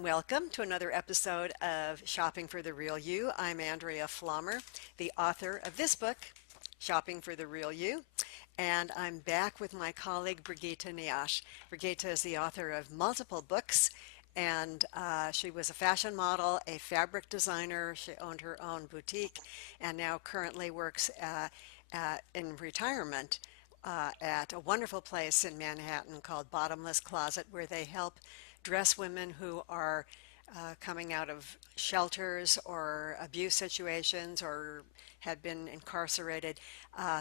and welcome to another episode of Shopping for the Real You. I'm Andrea Pflaumer, the author of this book, Shopping for the Real You, and I'm back with my colleague Brigitte Nioche. Brigitte is the author of multiple books, and she was a fashion model, a fabric designer. She owned her own boutique, and now currently works in retirement at a wonderful place in Manhattan called Bottomless Closet, where they help dress women who are coming out of shelters or abuse situations or had been incarcerated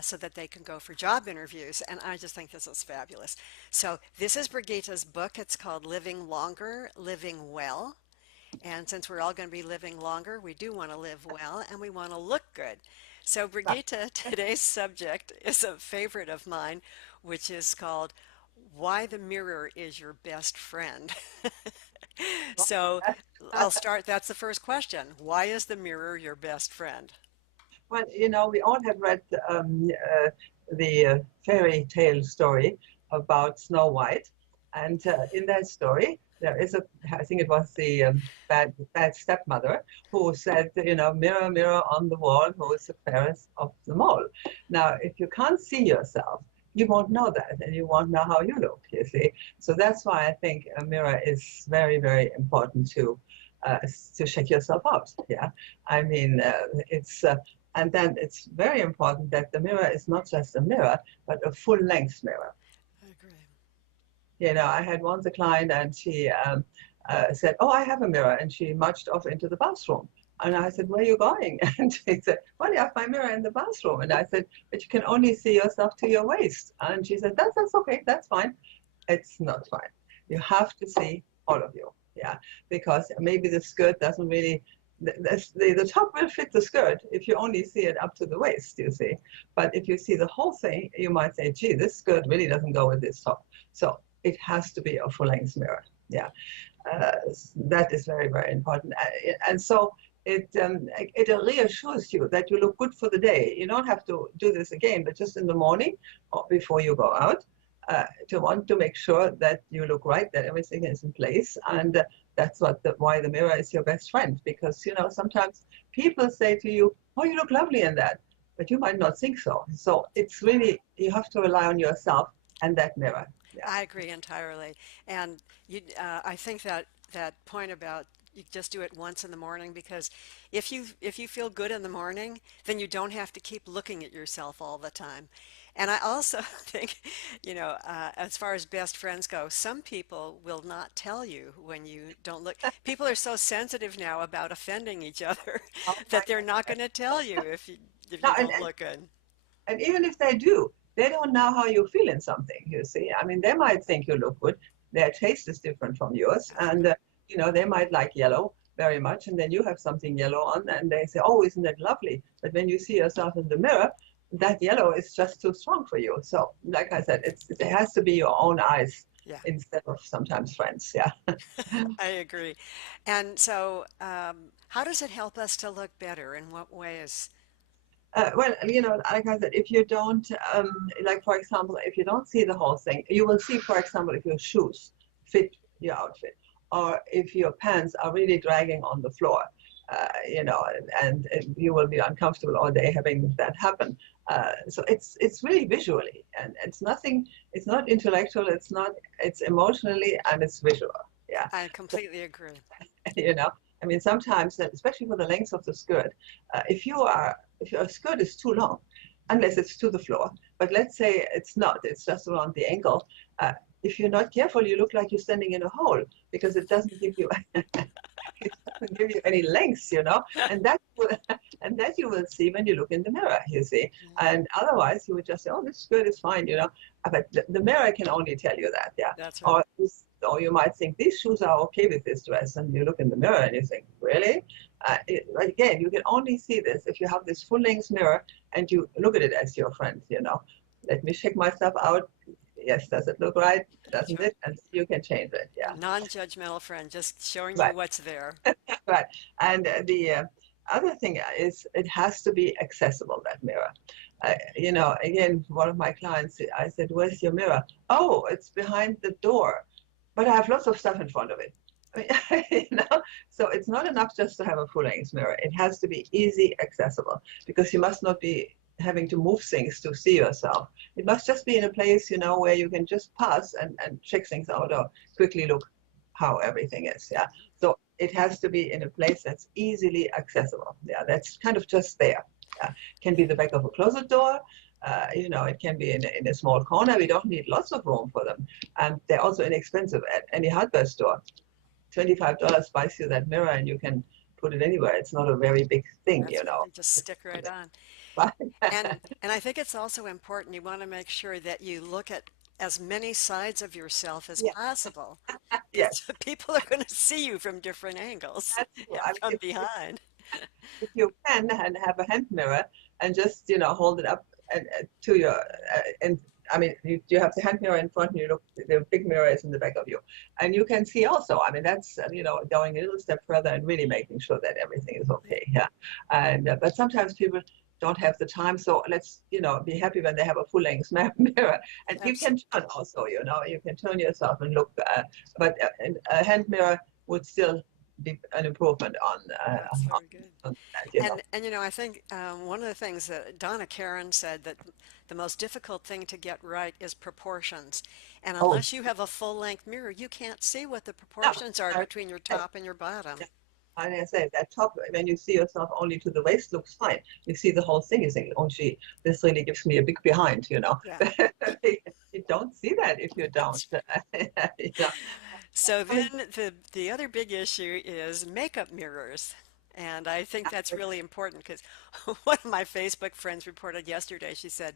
so that they can go for job interviews. And I just think this is fabulous. So, this is Brigitte's book. It's called Living Longer, Living Well. And since we're all going to be living longer, we do want to live well and we want to look good. So, Brigitte, today's subject is a favorite of mine, which is called Why the Mirror is Your Best Friend. So, I'll start. That's the first question. Why is the mirror your best friend? Well, we all have read the fairy tale story about Snow White, and in that story, there is I think it was the bad stepmother who said, mirror, mirror on the wall, who is the fairest of them all. Now, if you can't see yourself, you won't know that, and you won't know how you look, you see. So that's why I think a mirror is very, very important uh, to check yourself out. Yeah, I mean, and then it's very important that the mirror is not just a mirror, but a full-length mirror. I agree. I had once a client and she said, "Oh, I have a mirror," and she marched off into the bathroom. And I said, "Where are you going?" And she said, "Well, I have my mirror in the bathroom." And I said, "But you can only see yourself to your waist." And she said, "That's okay, that's fine." It's not fine. You have to see all of you, yeah, because maybe the skirt doesn't really, the top will fit the skirt if you only see it up to the waist, you see. But if you see the whole thing, you might say, "Gee, this skirt really doesn't go with this top." So it has to be a full-length mirror, yeah. Uh, that is very, very important. And so it reassures you that you look good for the day. You don't have to do this again, but just in the morning or before you go out, to want to make sure that you look right, that everything is in place. And that's why the mirror is your best friend. Because, sometimes people say to you, "Oh, you look lovely in that," but you might not think so. So it's really, you have to rely on yourself and that mirror. Yeah. I agree entirely. And I think that that point about you just do it once in the morning because if you feel good in the morning, then you don't have to keep looking at yourself all the time. And I also think, as far as best friends go, some people will not tell you when you don't look. People are so sensitive now about offending each other Oh my that they're not going to tell you if God. you don't look good. And even if they do, they don't know how you feel in something, you see. I mean, they might think you look good. Their taste is different from yours. And, they might like yellow very much. And then you have something yellow on and they say, "Oh, isn't it lovely?" But when you see yourself in the mirror, that yellow is just too strong for you. So, like I said, it has to be your own eyes Yeah. instead of sometimes friends. Yeah. I agree. And so, how does it help us to look better? In what ways? Well, like I said, if you don't, like for example, if you don't see the whole thing, you will see, for example, if your shoes fit your outfit, or if your pants are really dragging on the floor, and you will be uncomfortable all day having that happen. So it's really visually, and it's nothing. It's not intellectual. It's emotionally and it's visual. Yeah. I So, completely agree. you know I mean, sometimes, especially for the length of the skirt, if your skirt is too long, unless it's to the floor, but let's say it's not, it's just around the ankle, if you're not careful, you look like you're standing in a hole, because it doesn't give you it doesn't give you any length, and and that you will see when you look in the mirror, you see. Yeah, And otherwise you would just say, "Oh, this skirt is fine." But the mirror can only tell you that, yeah. that's right. Or you might think these shoes are okay with this dress, and you look in the mirror and you think, "Really?" Again, you can only see this if you have this full length mirror and you look at it as your friend. Let me check myself out. Yes, does it look right? That's Doesn't right. it? And you can change it. A Yeah. non-judgmental friend, just showing you Right. what's there. Right. And the other thing is, it has to be accessible, that mirror. Again, one of my clients, I said, "Where's your mirror?" "Oh, it's behind the door, but I have lots of stuff in front of it." So it's not enough just to have a full-length mirror. It has to be easy accessible because you must not be having to move things to see yourself. It must just be in a place, where you can just pass and check things out or quickly look how everything is. Yeah. So it has to be in a place that's easily accessible. Yeah. That's kind of just there. Yeah. Can be the back of a closet door. It can be in a small corner. We don't need lots of room for them. And they're also inexpensive at any hardware store. $25 buys you that mirror and you can put it anywhere. It's not a very big thing, That's right. They just stick right on. But And I think it's also important, you want to make sure that you look at as many sides of yourself as yeah, possible because yes, people are going to see you from different angles that's true. and I mean, from behind. if you can and have a hand mirror and just hold it up to your and I mean you have the hand mirror in front and you look the big mirror is in the back of you and you can see also. I mean that's going a little step further and really making sure that everything is okay. Yeah. And but sometimes people don't have the time, so let's be happy when they have a full length mirror. And you can turn Absolutely. also, you can turn yourself and look, but a hand mirror would still be an improvement That's very good. on that. And I think one of the things that Donna Karen said that the most difficult thing to get right is proportions. And Oh, unless you have a full length mirror, you can't see what the no, proportions are I, between your I, top and your bottom. I say that top, when you see yourself only to the waist, looks fine. You see the whole thing, you think, oh, gee, this really gives me a big behind. Yeah, You don't see that if you don't. that's You know. So I mean, then the other big issue is makeup mirrors. And I think that's really important because one of my Facebook friends reported yesterday, she said,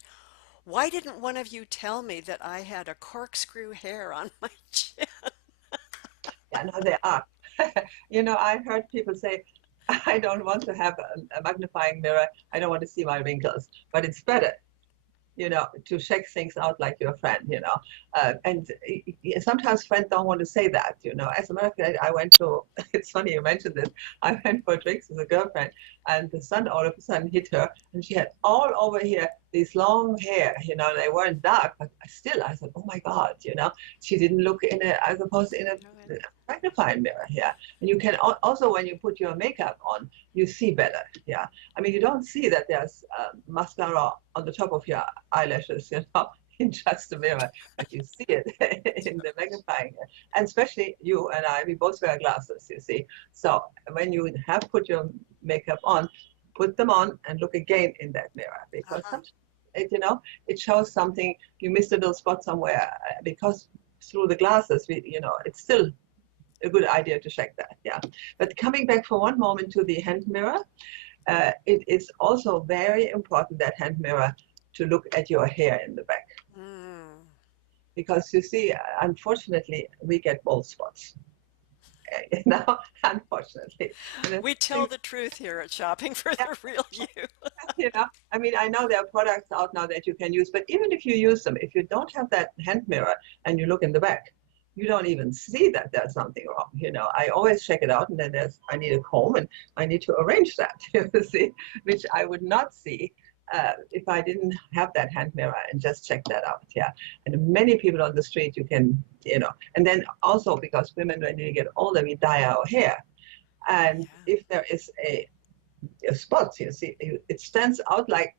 "Why didn't one of you tell me that I had a corkscrew hair on my chin?" yeah, no, there are. I heard people say, I don't want to have a magnifying mirror. I don't want to see my wrinkles, but it's better to check things out like your friend. And sometimes friends don't want to say that. As a matter of fact, I went to, it's funny you mentioned this, I went for drinks with a girlfriend and the sun all of a sudden hit her and she had all over here these long hair. They weren't dark, but still I said, oh my God. She didn't look I suppose, in a No, I know. magnifying mirror, yeah. And you can also, when you put your makeup on, you see better, yeah. I mean, you don't see that there's mascara on the top of your eyelashes, in just a mirror, but you see it in the magnifying. And especially you and I, we both wear glasses, you see. So when you have put your makeup on, put them on and look again in that mirror because Uh-huh. sometimes it shows something you missed a little spot somewhere because through the glasses, it's still a good idea to check that. Yeah. But coming back for one moment to the hand mirror, it is also very important, that hand mirror, to look at your hair in the back Mm. because you see, unfortunately, we get bald spots. Unfortunately. And the We tell thing, the truth here at Shopping for yeah, the Real You. I mean, I know there are products out now that you can use, but even if you use them, if you don't have that hand mirror and you look in the back, you don't even see that there's something wrong. I always check it out, and then I need a comb and I need to arrange that, you see, which I would not see if I didn't have that hand mirror and just check that out. Yeah. And many people on the street, and then also because women, when we get older, we dye our hair. And Yeah, if there is a spot, you see, it stands out like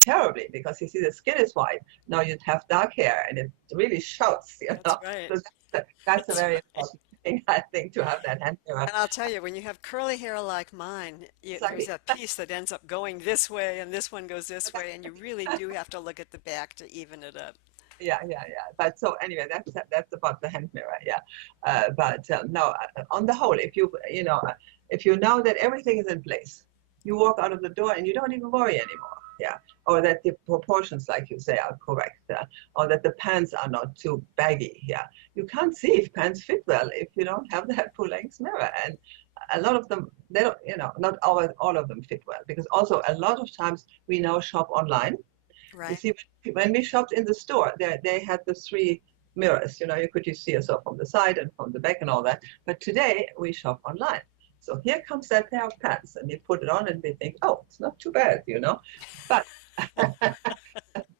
terribly because you see the skin is white. Now you'd have dark hair and it really shouts, that's right. So that's a That's very right. important thing, I think, to have that hand mirror. And I'll tell you, when you have curly hair like mine, there's Exactly. a piece that ends up going this way and this one goes this way, and you really do have to look at the back to even it up. Yeah, yeah, yeah. But so anyway, that's about the hand mirror. Yeah. But no, on the whole, if you know that everything is in place, you walk out of the door and you don't even worry anymore. Yeah. Or that the proportions, like you say, are correct. Or that the pants are not too baggy. Yeah. You can't see if pants fit well if you don't have that full length mirror. And a lot of them, they don't, not all of them fit well because also a lot of times we now shop online. You Right? see, when we shopped in the store, they had the three mirrors. You could see yourself from the side and from the back and all that. But today we shop online. So here comes that pair of pants, and we put it on, and we think, oh, it's not too bad. But,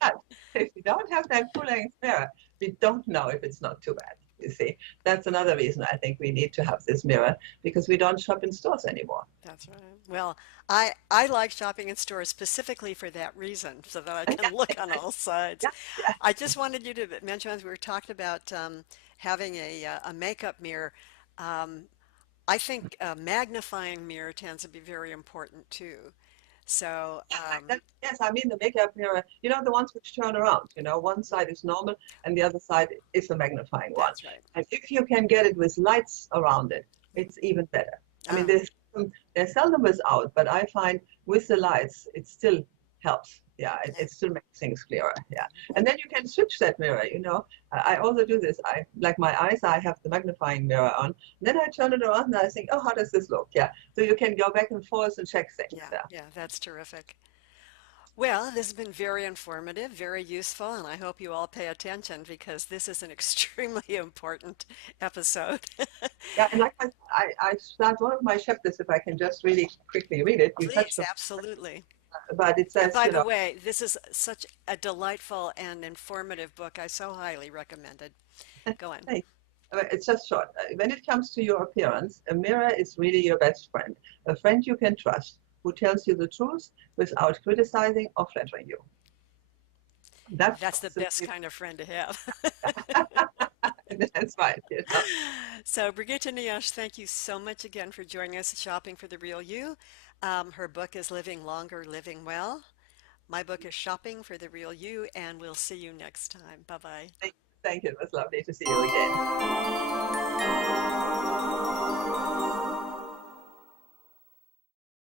but if you don't have that full length mirror, we don't know if it's not too bad. You see, that's another reason I think we need to have this mirror because we don't shop in stores anymore. That's right. Well, I like shopping in stores specifically for that reason, so that I can look on all sides. Yeah, yeah, I just wanted you to mention as we were talking about having a makeup mirror. Um, I think a magnifying mirror tends to be very important too. So, yes, I mean the makeup mirror, the ones which turn around, one side is normal and the other side is a magnifying one. that's right. And if you can get it with lights around it, it's even better. I mean, Ah, they're seldom without, but I find with the lights, it still helps. Yeah, it still makes things clearer. Yeah. And then you can switch that mirror. I also do this. I like my eyes, I have the magnifying mirror on. Then I turn it around and I think, oh, how does this look? Yeah. So you can go back and forth and check things. yeah, Yeah. yeah, that's terrific. Well, this has been very informative, very useful, and I hope you all pay attention because this is an extremely important episode. Yeah, and like I start one of my chapters, if I can just really quickly read it. We touched Please, on, absolutely. but it And says, by the way, this is such a delightful and informative book. I so highly recommend it. Go on. hey, it's just short. When it comes to your appearance, a mirror is really your best friend, a friend you can trust, who tells you the truth without criticizing or flattering you. That's That's the best simply, kind of friend to have. that's right. So, Brigitte and Nioche, thank you so much again for joining us at Shopping for the Real You. Her book is Living Longer, Living Well. My book is Shopping for the Real You, and we'll see you next time. Bye bye. Thank you. It was lovely to see you again.